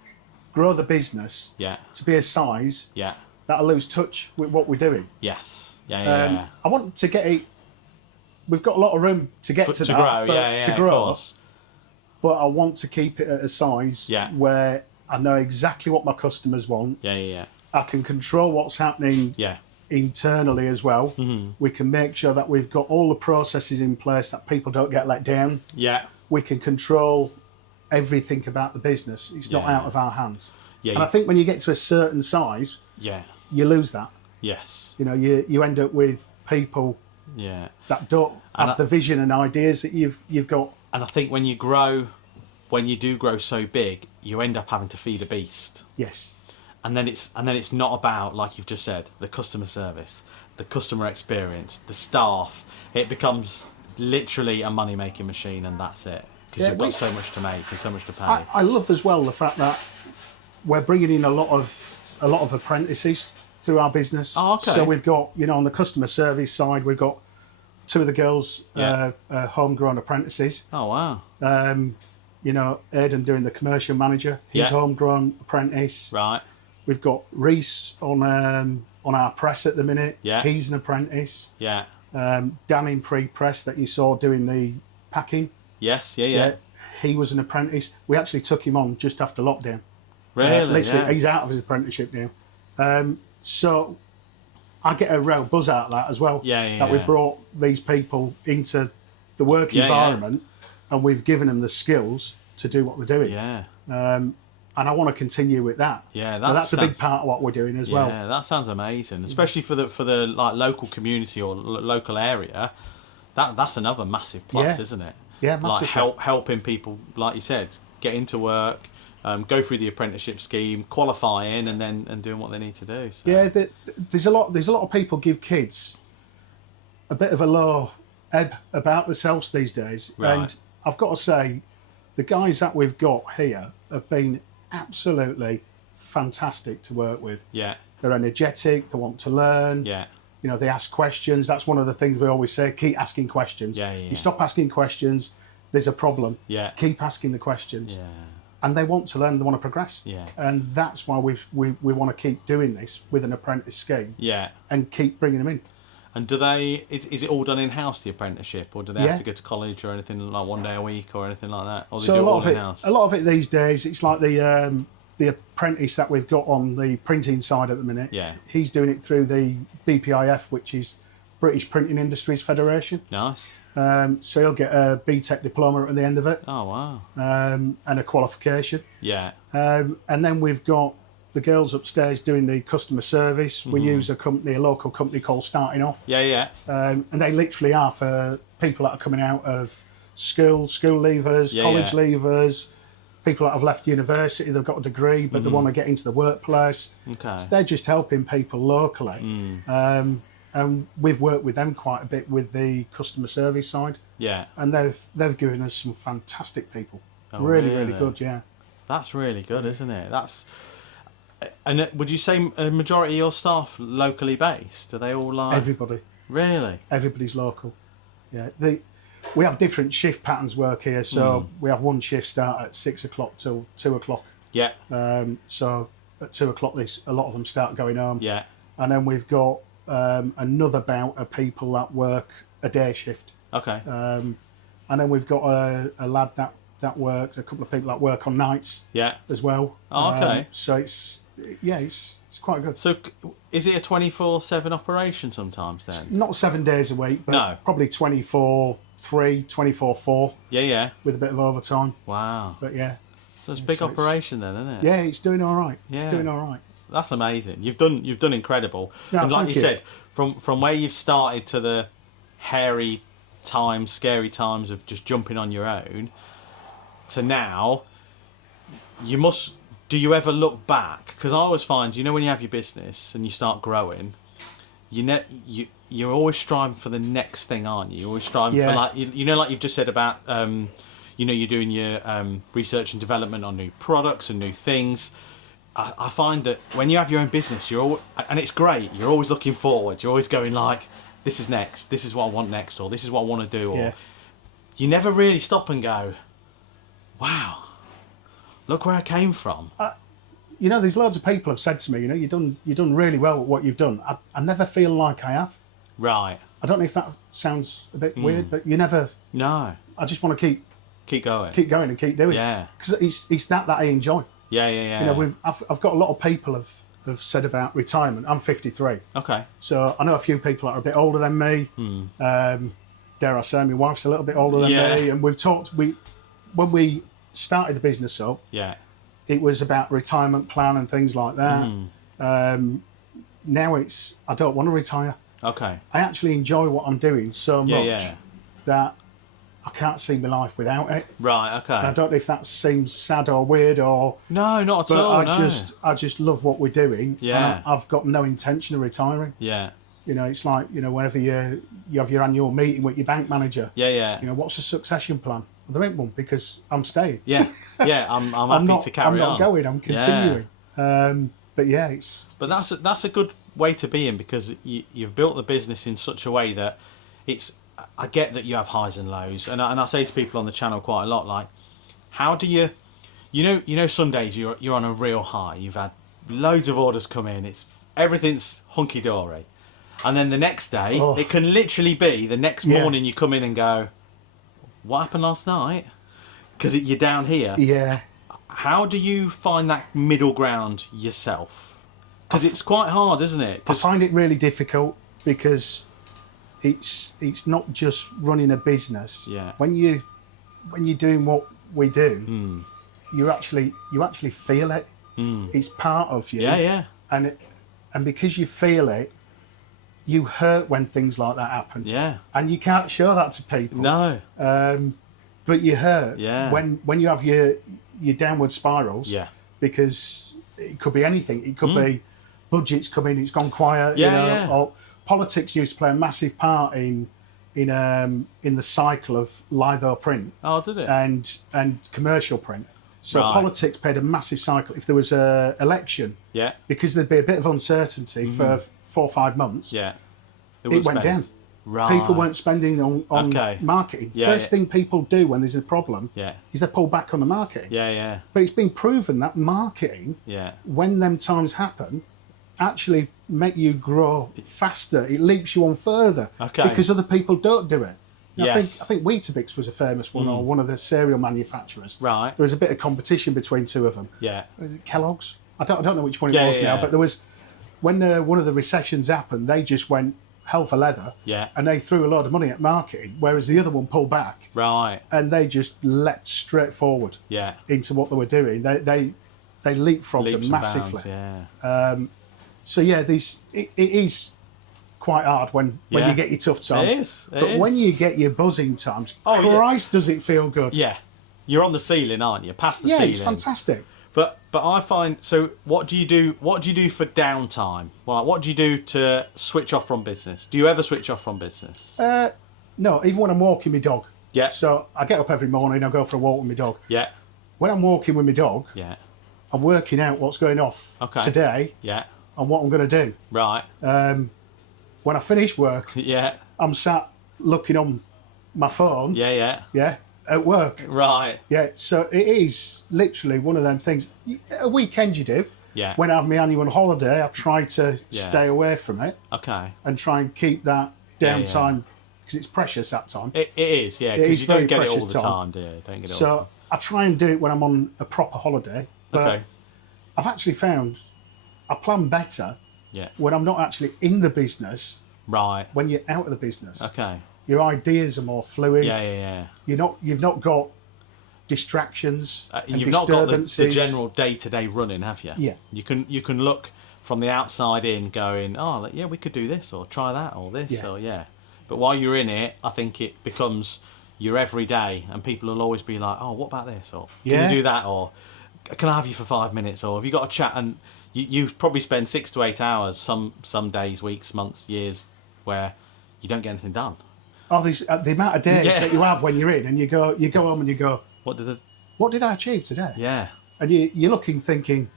grow the business yeah, to be a size yeah, that I lose touch with what we're doing. yes, yeah. I want to get it. We've got a lot of room to get to To that, grow, but yeah, to of grow. course. But I want to keep it at a size Yeah. where I know exactly what my customers want. Yeah. I can control what's happening Yeah, internally as well. Mm-hmm. We can make sure that we've got all the processes in place that people don't get let down. yeah, We can control everything about the business. It's not Yeah. out of our hands. yeah, And I think when you get to a certain size, yeah, you lose that. yes, You know, you end up with people yeah. that don't have I- the vision and ideas that you've got. And I think when you do grow so big, you end up having to feed a beast. Yes. And then it's not about, like you've just said, the customer service, the customer experience, the staff. It becomes literally a money making machine, and that's it. Because Yeah, you've got so much to make and so much to pay. I love as well the fact that we're bringing in a lot of apprentices through our business. Oh, okay. So we've got, you know, on the customer service side, we've got two of the girls, Yeah. homegrown apprentices. Oh wow! You know, Aidan doing the commercial manager, he's Yeah. homegrown apprentice. Right? We've got Reese on our press at the minute. Yeah. He's an apprentice. Yeah. Dan in pre-press that you saw doing the packing. Yes. Yeah. He was an apprentice. We actually took him on just after lockdown. Really? Literally, Yeah. he's out of his apprenticeship now. So I get a real buzz out of that as well. Yeah, That we yeah. brought these people into the work Yeah, environment and we've given them the skills to do what they're doing. Yeah. And I want to continue with that. Yeah, Now, that's a big sounds- part of what we're doing as well. Yeah, that sounds amazing, especially for the like local community or local area. That's another massive plus, Yeah. isn't it? Yeah, Like massively. helping people, like you said, get into work, go through the apprenticeship scheme, qualifying, and doing what they need to do. So. Yeah, there's a lot of people give kids a bit of a low ebb about themselves these days, Right. and I've got to say, the guys that we've got here have been absolutely fantastic to work with. Yeah. They're energetic, they want to learn. Yeah. You know, they ask questions. That's one of the things we always say: keep asking questions. Yeah, yeah. You stop asking questions, there's a problem. Yeah. Keep asking the questions. Yeah. And they want to learn, they want to progress. Yeah. And that's why we want to keep doing this with an apprentice scheme Yeah. and keep bringing them in. And do they? Is it all done in house, the apprenticeship, or do they Yeah. have to go to college or anything like one day a week or anything like that, or they So do a it lot all of in it, house? a lot of it these days, it's like the apprentice that we've got on the printing side at the minute. Yeah. He's doing it through the BPIF, which is British Printing Industries Federation. Nice. So he'll get a BTEC diploma at the end of it, Oh wow. and a qualification. Yeah. And then we've got the girls upstairs doing the customer service. We Mm-hmm. use a local company called Starting Off. Yeah. Yeah. And they literally are for people that are coming out of school leavers, Yeah, college yeah. leavers, people that have left university, they've got a degree, but they want to get into the workplace. Okay. So they're just helping people locally. And we've worked with them quite a bit with the customer service side. Yeah. And they've given us some fantastic people. Oh, really good, yeah. That's really good, isn't it? And would you say a majority of your staff locally based? Are they all like... Everybody. Really? Everybody's local. Yeah. We have different shift patterns work here. So we have one shift start at 6 o'clock till 2 o'clock. Yeah. So at 2 o'clock, a lot of them start going home. Yeah. And then we've got another bout of people that work a day shift. Okay. And then we've got a lad that works, a couple of people that work on nights. Yeah. As well. Oh, okay. So it's quite good. So is it a 24/7 operation sometimes then? Not 7 days a week, but probably 24/3, 24/4. Yeah. With a bit of overtime. Wow. But yeah. So it's a big operation then, isn't it? Yeah, it's doing all right. Yeah. It's doing all right. That's amazing. You've done incredible. No, and like thank you you said, from where you've started to the hairy times, scary times of just jumping on your own, to now, do you ever look back? Because I always find, when you have your business and you start growing, you're always striving for the next thing, aren't you? You're always striving for like you've just said about you're doing your research and development on new products and new things. I find that when you have your own business, and it's great, you're always looking forward. You're always going like, this is next, this is what I want next, or this is what I want to do, or you never really stop and go, wow, look where I came from. There's loads of people have said to me, you've done really well at what you've done. I never feel like I have. Right. I don't know if that sounds a bit weird, but you never. No. I just want to keep going, and keep doing. Yeah. Because it's that I enjoy. Yeah. I've got a lot of people have said about retirement. I'm 53. Okay. So I know a few people that are a bit older than me. Dare I say, my wife's a little bit older than me, and we've talked. When we started the business up, it was about retirement plan and things like that. Now I don't want to retire. Okay. I actually enjoy what I'm doing so much that I can't see my life without it. Right. Okay. I don't know if that seems sad or weird or no, not at all. I just love what we're doing. Yeah. I've got no intention of retiring. Yeah. It's like whenever you have your annual meeting with your bank manager. Yeah. What's the succession plan? Well, there ain't one because I'm staying. Yeah. I'm happy to carry on. I'm not going. I'm continuing. But yeah, But that's a good way to be in, because you've built the business in such a way that I get that you have highs and lows, and I say to people on the channel quite a lot, like, how do you some days you're on a real high, you've had loads of orders come in, everything's hunky dory, and then the next day it can literally be the next morning you come in and go, what happened last night? Because you're down here. Yeah. How do you find that middle ground yourself? Because it's quite hard, isn't it? I find it really difficult because it's not just running a business. Yeah. When you're doing what we do, you actually feel it. It's part of you. Yeah. And because you feel it, you hurt when things like that happen. Yeah. And you can't show that to people. No. But you hurt. Yeah. When you have your downward spirals. Yeah. Because it could be anything. It could be budgets come in, it's gone quiet. Yeah. Or politics used to play a massive part in the cycle of litho print. Oh, did it? And commercial print. So politics played a massive cycle. If there was a election, because there'd be a bit of uncertainty for 4 or 5 months, it went down. Right. People weren't spending on marketing. First thing people do when there's a problem is they pull back on the marketing. Yeah. But it's been proven that marketing, when them times happen, actually make you grow faster. It leaps you on further because other people don't do it. I think Weetabix was a famous one, or one of the cereal manufacturers. Right. There was a bit of competition between two of them. Yeah. Was it Kellogg's? I don't know which one it was now, but there was, when one of the recessions happened, they just went hell for leather. Yeah. And they threw a lot of money at marketing, whereas the other one pulled back. Right. And they just leapt straight forward. Into what they were doing. They leapfrogged them massively. Bounds, So it is quite hard when you get your tough times. It is. But when you get your buzzing times, Christ, does it feel good? Yeah. You're on the ceiling, aren't you? Past the Yeah, ceiling. it's fantastic. But I find, so what do you do? What do you do for downtime? Well, what do you do to switch off from business? Do you ever switch off from business? No, even when I'm walking my dog. Yeah. So I get up every morning, I go for a walk with my dog. Yeah. When I'm walking with my dog, Yeah. I'm working out what's going off today Yeah. and what I'm going to do. Right. When I finish work, Yeah. I'm sat looking on my phone. Yeah. Yeah. At work. Right. Yeah, so it is literally one of them things. A weekend you do. Yeah. When I have my annual holiday, I try to stay away from it Okay. and try and keep that downtime because it's precious that time. It is, yeah, because you don't get it all the time, do you? Don't get it all the time. So I try and do it when I'm on a proper holiday. But I've actually found I plan better when I'm not actually in the business. Right. When you're out of the business. Okay. Your ideas are more fluid. Yeah. You've not got distractions. And You've not got the disturbances. general day-to-day running, have you? Yeah. You can look from the outside in, going, oh, yeah, we could do this or try that or this or But while you're in it, I think it becomes your everyday, and people will always be like, oh, what about this, or can you do that, or can I have you for 5 minutes, or have you got a chat? And you probably spend 6 to 8 hours, some days, weeks, months, years, where you don't get anything done. Oh, the amount of days that you have when you're in, and you go home and you go, what did I achieve today? Yeah. And you're looking, thinking,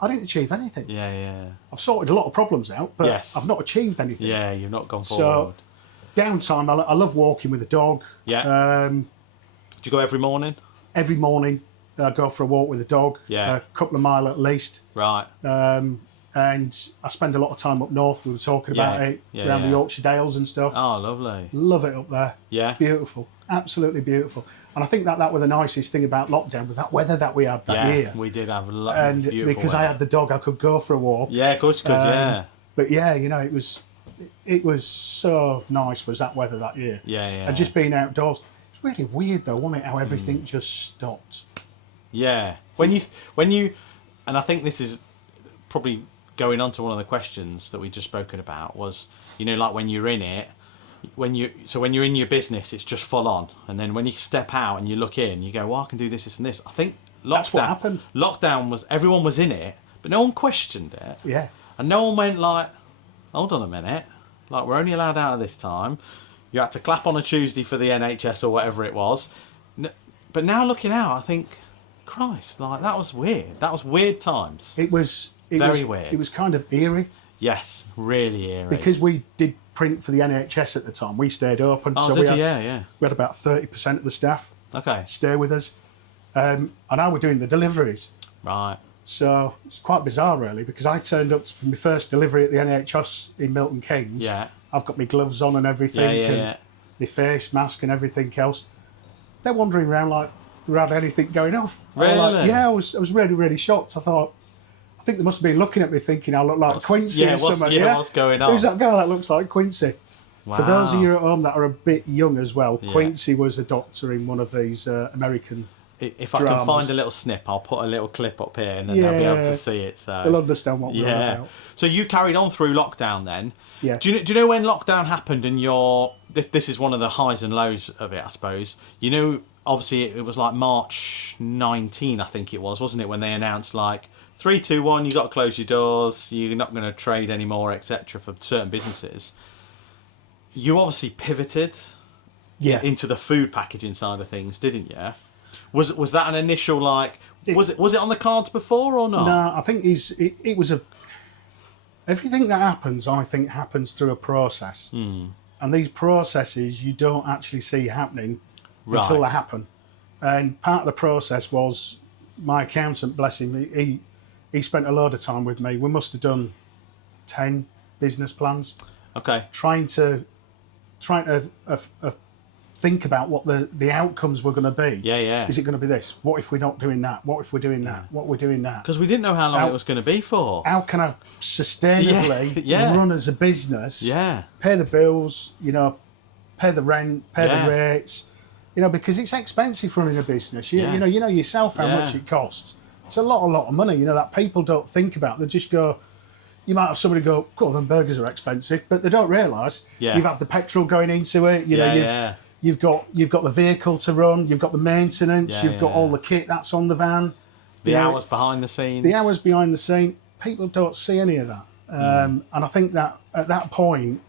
I didn't achieve anything. Yeah. I've sorted a lot of problems out, but I've not achieved anything. Yeah, you've not gone forward. So, downtime, I love walking with the dog. Yeah. Do you go every morning? Every morning, I go for a walk with the dog. Yeah. A couple of miles at least. Right. And I spend a lot of time up north. We were talking about it, around the Yorkshire Dales and stuff. Oh, lovely. Love it up there. Yeah. Beautiful. Absolutely beautiful. And I think that was the nicest thing about lockdown, with that weather that we had that year. We did have a lot and beautiful because weather. I had the dog, I could go for a walk. Yeah, of course you could, But yeah, it was so nice, was that weather that year. Yeah. And just being outdoors. It's really weird though, wasn't it, how everything just stopped. Yeah. When you and I think this is probably going on to one of the questions that we just spoken about, was, like when you're in it, when you're in your business, it's just full on, and then when you step out and you look in, you go, well, I can do this and this. I think that's what happened. Lockdown was, everyone was in it, but no one questioned it. Yeah. And no one went like, hold on a minute, like, we're only allowed out at this time. You had to clap on a Tuesday for the NHS or whatever it was. But now looking out, I think, Christ, like, that was weird. That was weird times. It was very weird. It was kind of eerie. Yes, really eerie. Because we did print for the NHS at the time. We stayed open. Oh, so did you? Yeah. We had about 30% of the staff stay with us. And I was doing the deliveries. Right. So it's quite bizarre, really, because I turned up for my first delivery at the NHS in Milton Keynes. Yeah. I've got my gloves on and everything. And my face mask and everything else. They're wandering around like there had anything going off. Really? I was really, really shocked. I think they must have been looking at me thinking I look like Quincy or something. What's going on? Who's that guy that looks like Quincy? Wow. For those of you at home that are a bit young as well, Quincy was a doctor in one of these American If I dramas. can find a little snip, I'll put a little clip up here, and then they'll be able to see it. So they'll understand what we're about. So you carried on through lockdown then. Yeah. Do you know when lockdown happened and this is one of the highs and lows of it, I suppose. Obviously it was like March 19, I think it was, wasn't it, when they announced like 3, 2, 1, you got to close your doors, you're not going to trade anymore, etc. for certain businesses. You obviously pivoted into the food packaging side of things, didn't you? Was that an initial was it on the cards before or not? No, I think it was everything that happens, I think, happens through a process. And these processes you don't actually see happening until they happen. And part of the process was my accountant, bless him, he spent a load of time with me. We must have done 10 business plans. Okay. Trying to think about what the outcomes were going to be. Yeah. Is it going to be this? What if we're not doing that? What if we're doing that? What we're doing that? Because we didn't know how long it was going to be for. How can I sustainably run as a business? Yeah. Pay the bills, pay the rent, pay the rates, because it's expensive running a business. You know yourself how much it costs. It's a lot of money, that people don't think about. They just go, you might have somebody go, cool, them burgers are expensive, but they don't realise you've had the petrol going into it, You've got the vehicle to run. You've got the maintenance. Yeah, you've got all the kit that's on the van. The hours behind the scenes. The hours behind the scene. People don't see any of that. And I think that at that point,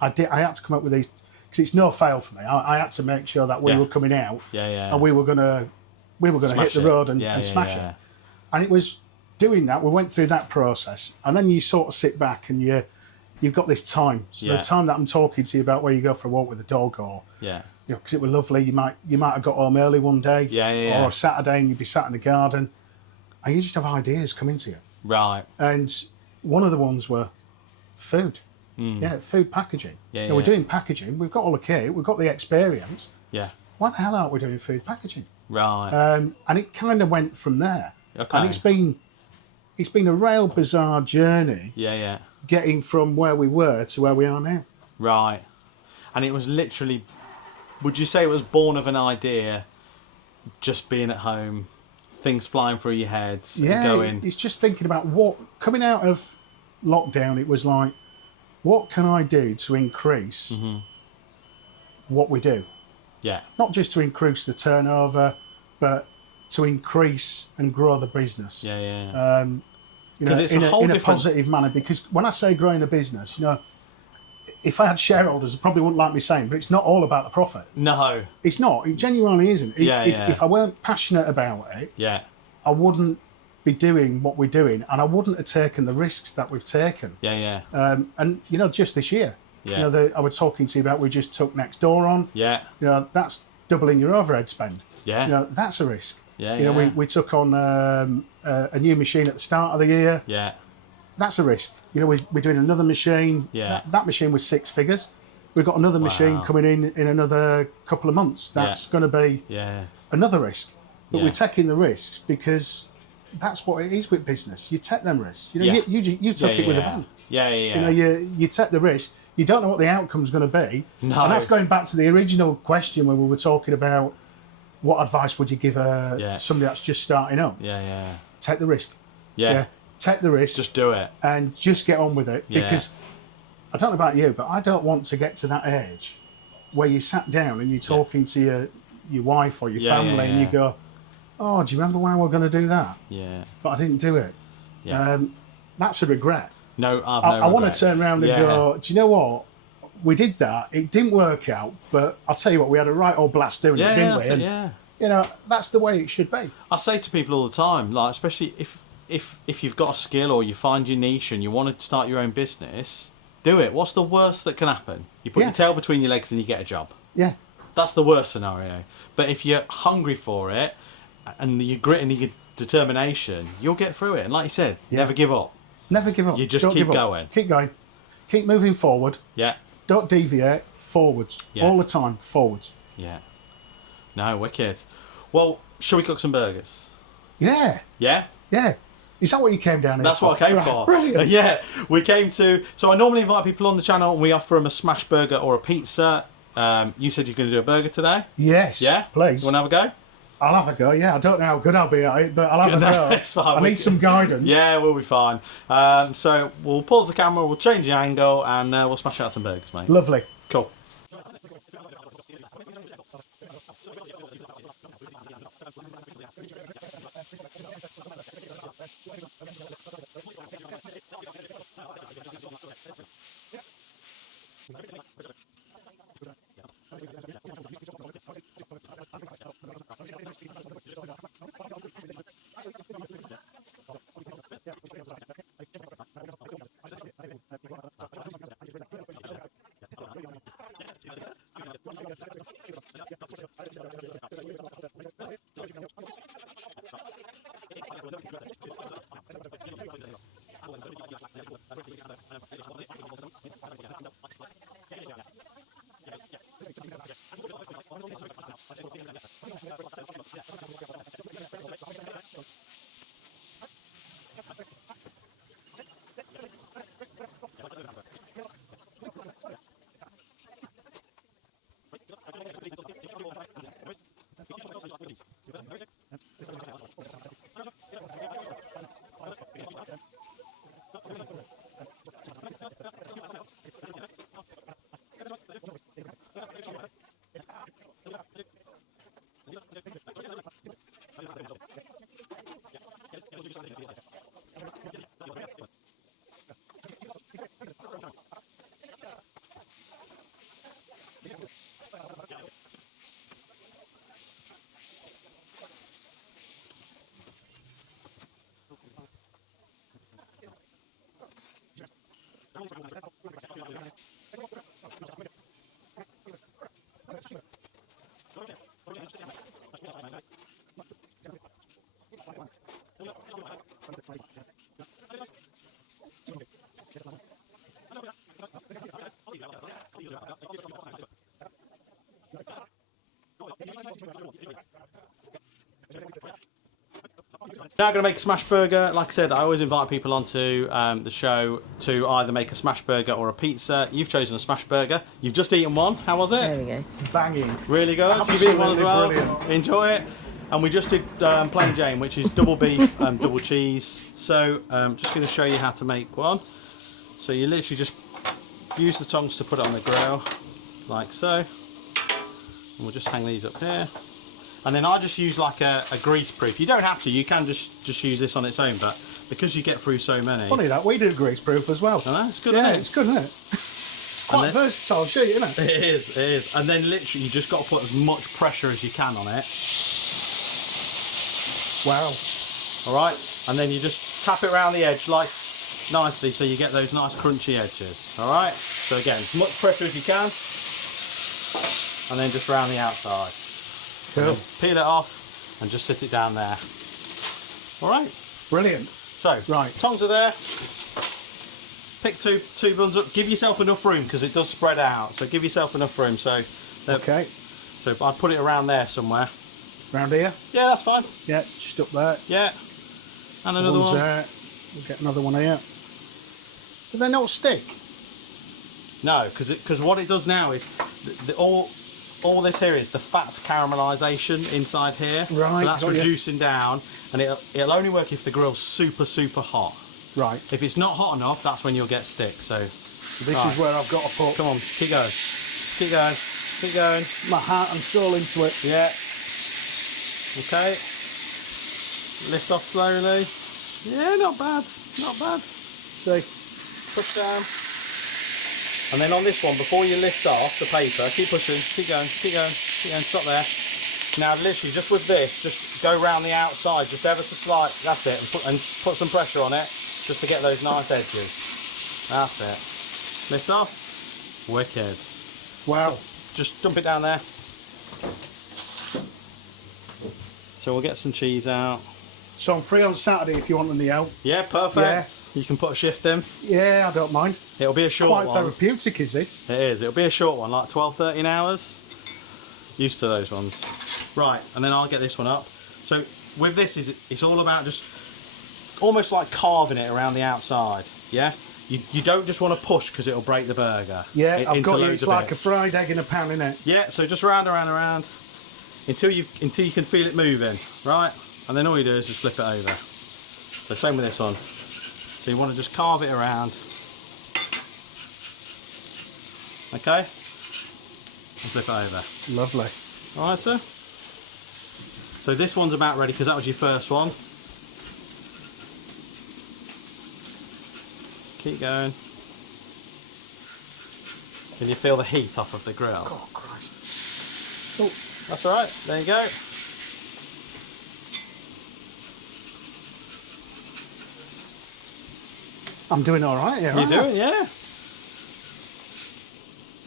I had to come up with these, because it's no fail for me. I had to make sure that we were coming out, and we were gonna hit the road and smash it. And it was doing that. We went through that process, and then you sort of sit back and you've got this time. So the time that I'm talking to you about, where you go for a walk with a dog, or because it was lovely. You might have got home early one day, or a Saturday, and you'd be sat in the garden, and you just have ideas coming to you. Right. And one of the ones were food. Food packaging. We're doing packaging. We've got all the kit. We've got the experience. Yeah. Why the hell aren't we doing food packaging? Right. And it kind of went from there. Okay. And it's been a real bizarre journey. Yeah. Getting from where we were to where we are now. Right. And it was literally, would you say it was born of an idea, just being at home, things flying through your heads, and going... it's just thinking about coming out of lockdown, it was like, what can I do to increase what we do? Yeah. Not just to increase the turnover, but to increase and grow the business. Yeah. Because it's in a positive manner. Because when I say growing a business, if I had shareholders, they probably wouldn't like me saying, but it's not all about the profit. No. It's not. It genuinely isn't. If I weren't passionate about it, I wouldn't be doing what we're doing, and I wouldn't have taken the risks that we've taken. Yeah. And just this year, I was talking to you about, we just took next door on. Yeah. That's doubling your overhead spend. Yeah. That's a risk. Yeah. We took on a new machine at the start of the year. Yeah. That's a risk. We're doing another machine. Yeah. That machine was 6 figures. We've got another machine coming in another couple of months. That's going to be another risk. But we're taking the risks because that's what it is with business. You take them risks. You took it with a van. Yeah. You take the risk. You don't know what the outcome's going to be. No. And that's going back to the original question when we were talking about what advice would you give somebody that's just starting up. Yeah. Take the risk. Yeah. Take the risk. Just do it. And just get on with it. Because I don't know about you, but I don't want to get to that age where you sat down and you're talking to your wife or your family and you go, oh, do you remember when I was going to do that? Yeah. But I didn't do it. Yeah. That's a regret. No, I want to turn around and go, do you know what? We did that. It didn't work out, but I'll tell you what, we had a right old blast doing it, didn't we? And, that's the way it should be. I say to people all the time, like, especially if you've got a skill or you find your niche and you want to start your own business, do it. What's the worst that can happen? You put your tail between your legs and you get a job. Yeah. That's the worst scenario. But if you're hungry for it and your grit and your determination, you'll get through it. And like you said, never give up. Never give up. You just keep going. Keep going. Keep moving forward. Yeah. Don't deviate. Forwards. All the time. Forwards. Yeah. No, wicked. Well, shall we cook some burgers? Yeah. Yeah? Yeah. Is that what you came down here That's for? what I came for. Brilliant. Yeah. We came to... So I normally invite people on the channel and we offer them a smash burger or a pizza. You said you're going to do a burger today? Yes. Yeah? Please. You want to have a go? I'll have a go, yeah. I don't know how good I'll be at it, but I'll have a go. It's fine. I need some guidance. Yeah, we'll be fine. So we'll pause the camera, we'll change the angle, and we'll smash out some burgers, mate. Lovely. Cool. Now I'm going to make a smash burger. Like I said, I always invite people onto the show to either make a smash burger or a pizza. You've chosen a smash burger. You've just eaten one. How was it? There we go. Banging. Really good. You've eaten one as well. Brilliant. Enjoy it. And we just did plain Jane, which is double beef and double cheese. So just going to show you how to make one. So you literally just use the tongs to put it on the grill, like so. And we'll just hang these up here. And then I just use like a grease proof. You don't have to, you can just use this on its own, but because you get through so many. Funny that, we do grease proof as well. I know, it's good, yeah, isn't it? it's good, isn't it? Quite then, versatile sheet, isn't it? It is. And then literally you just got to put as much pressure as you can on it. Wow. Alright, and then you just tap it around the edge like nicely so you get those nice crunchy edges. Alright, so again, as much pressure as you can, and then just round the outside. Cool. Peel it off and just sit it down there. Alright. Brilliant. So, right. Tongs are there. Pick two buns up. Give yourself enough room because it does spread out. So give yourself enough room. So okay. So I'd put it around there somewhere. Round here? Yeah, that's fine. Yeah, just up there. Yeah. And another one. There. We'll get another one here. Do they not stick? No, because what it does now is all this here is the fat's caramelisation inside here. Right. So that's reducing down, and it'll only work if the grill's super hot. Right. If it's not hot enough, that's when you'll get stick. So this is where I've got to put. Come on, keep going, keep going, keep going. My heart and soul into it. Yeah. Okay. Lift off slowly. Yeah, not bad, not bad. See. Push down. And then on this one, before you lift off the paper, keep pushing, keep going, keep going, keep going, stop there. Now literally just with this, just go round the outside, just ever so slight, that's it, and put some pressure on it, just to get those nice edges. That's it. Lift off. Wicked. Wow. Just dump it down there. So we'll get some cheese out. So I'm free on Saturday if you want the out. Yeah, perfect. Yeah. You can put a shift in. Yeah, I don't mind. It'll be a short one. one. Quite therapeutic, is this? It is. It'll be a short one, like 12, 13 hours. Used to those ones. Right, and then I'll get this one up. So with this, it's all about just almost like carving it around the outside. Yeah. You don't just want to push because it'll break the burger. Yeah, I've got you. It's like bits. a fried egg in a pan, innit? Yeah. So just round, until you can feel it moving, right? And then all you do is just flip it over. So same with this one. So you want to just carve it around. Okay? And flip it over. Lovely. Alright, sir? So this one's about ready because that was your first one. Keep going. Can you feel the heat off of the grill? Oh, Christ. Oh. That's alright, there you go. I'm doing alright here, You're doing, yeah.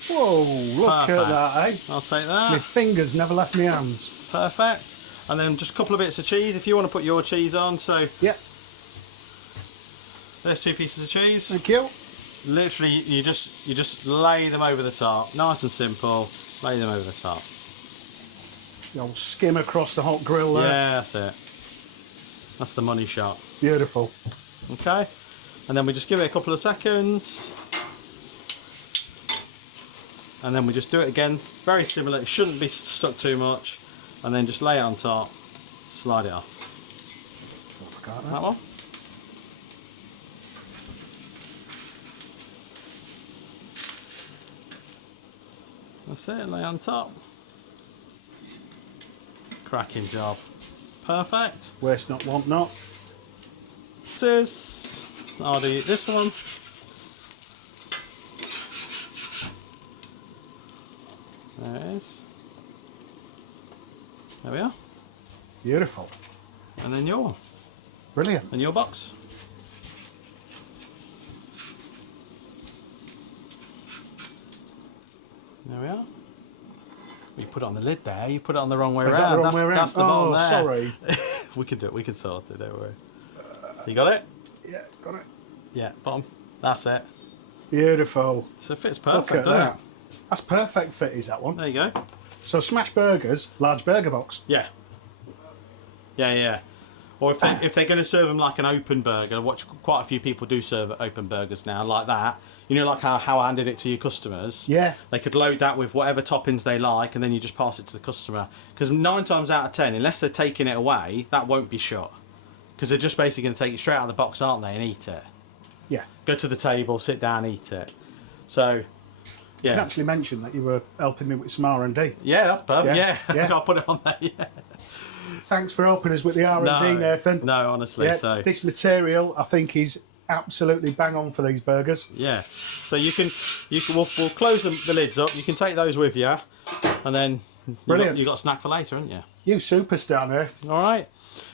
Whoa, look Perfect. at that, eh? I'll take that. My fingers never left my hands. Perfect. And then just a couple of bits of cheese if you want to put your cheese on. So Yeah. there's 2 pieces of cheese. Thank you. Literally, you just lay them over the top. Nice and simple. Lay them over the top. The old skim across the hot grill there. Yeah, that's it. That's the money shot. Beautiful. Okay. And then we just give it a couple of seconds. And then we just do it again. Very similar. It shouldn't be stuck too much. And then just lay it on top. Slide it off. Forgot That one. That's it, lay on top. Cracking job. Perfect. Waste not, want not. This. I'll do this one. There it is. There we are. Beautiful. And then your one. Brilliant. And your box. There we are. You put it on the lid there. You put it on the wrong way Is that around. the wrong way around? That's the bottom Oh, there. sorry. We can do it. We can sort it. Don't worry. You got it? Yeah, got it. Yeah, bottom. That's it. Beautiful. So it fits Look perfect, at doesn't that. That's perfect fit, is that one? it? There you go. So smash burgers, large burger box. Yeah. Yeah. Or if they're going to serve them like an open burger, I watch quite a few people do serve open burgers now, like that. You know, like how I handed it to your customers. Yeah. They could load that with whatever toppings they like, and then you just pass it to the customer. Because 9 times out of 10, unless they're taking it away, that won't be shut. Because they're just basically going to take it straight out of the box, aren't they, and eat it. Yeah. Go to the table, sit down, eat it. So, yeah. You can actually mention that you were helping me with some R&D. Yeah, that's perfect. Yeah. I'll put it on there. Yeah. Thanks for helping us with the R&D, Nathan. No, honestly. Yeah, so this material, I think, is absolutely bang on for these burgers. Yeah. So we'll close the lids up. You can take those with you, and then you got a snack for later, haven't you? You superstar, Earth. All right.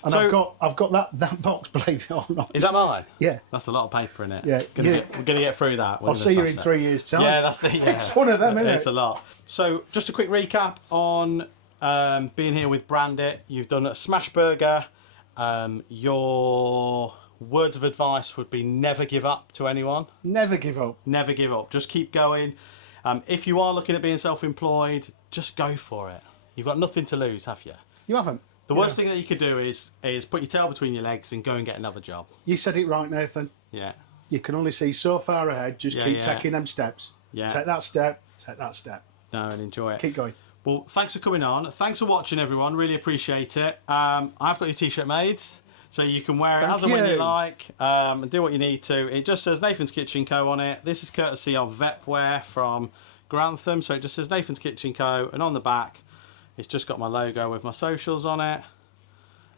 And so, I've got that box, believe it or not. Is that mine? Yeah. That's a lot of paper in it. Yeah. We're gonna get through that. I'll see you in 3 years' time. Yeah, that's it. Yeah. It's one of them, isn't it? It's a lot. So just a quick recap on being here with Brandit. You've done a smash burger. Your words of advice would be never give up to anyone. Never give up. Never give up. Just keep going. If you are looking at being self-employed, just go for it. You've got nothing to lose, have you? You haven't. The worst thing that you could do is put your tail between your legs and go and get another job. You said it right, Nathan. Yeah. You can only see so far ahead. Just keep taking them steps. Yeah. Take that step. Take that step. No, and enjoy it. Keep going. Well, thanks for coming on. Thanks for watching, everyone. Really appreciate it. I've got your T-shirt made, so you can wear it as and when you like, and do what you need to. It just says Nathan's Kitchen Co. on it. This is courtesy of Vepware from Grantham, so it just says Nathan's Kitchen Co. And on the back, it's just got my logo with my socials on it.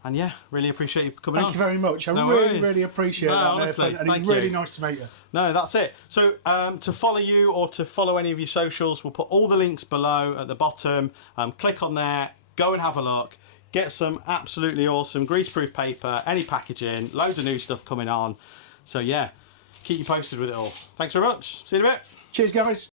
And yeah, really appreciate you coming on. Thank you very much. I really appreciate that, honestly, Nathan. And it's really nice to meet you. No, that's it. So to follow you or to follow any of your socials, we'll put all the links below at the bottom. Click on there, go and have a look. Get some absolutely awesome greaseproof paper, any packaging, loads of new stuff coming on. So yeah, keep you posted with it all. Thanks very much. See you in a bit. Cheers, guys.